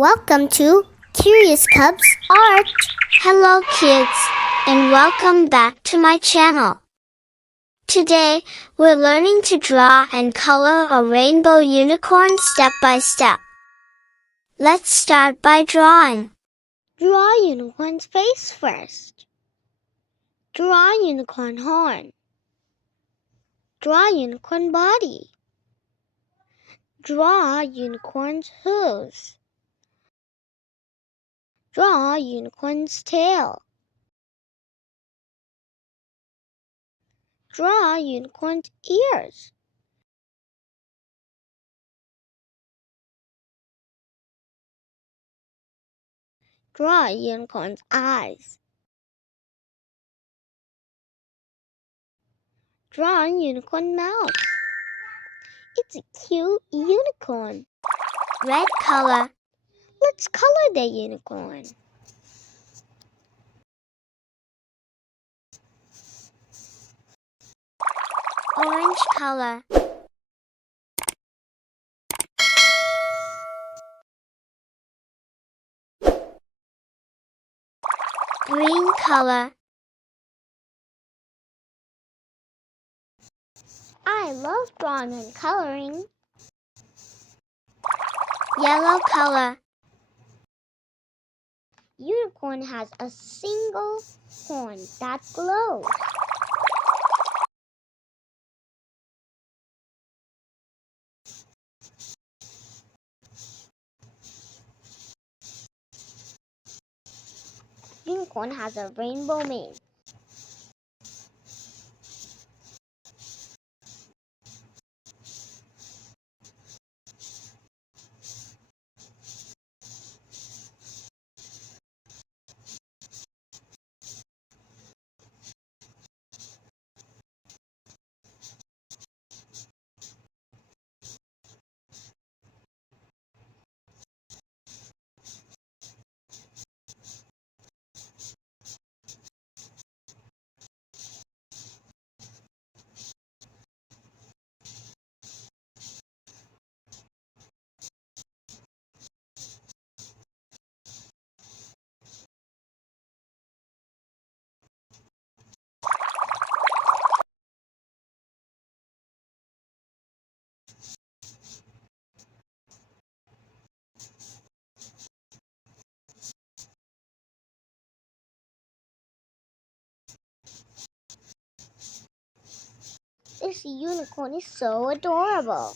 Welcome to Curious Cubs Art. Hello kids, and welcome back to my channel. Today, we're learning to draw and color a rainbow unicorn step by step. Let's start by drawing. Draw unicorn's face first. Draw unicorn horn. Draw unicorn body. Draw unicorn's hooves. Draw unicorn's tail. Draw unicorn's ears. Draw unicorn's eyes. Draw unicorn mouth. It's a cute unicorn. Red color. Let's color the unicorn. Orange color. Green color. I love drawing and coloring. Yellow color. Unicorn has a single horn that glows. Unicorn has a rainbow mane. This unicorn is so adorable.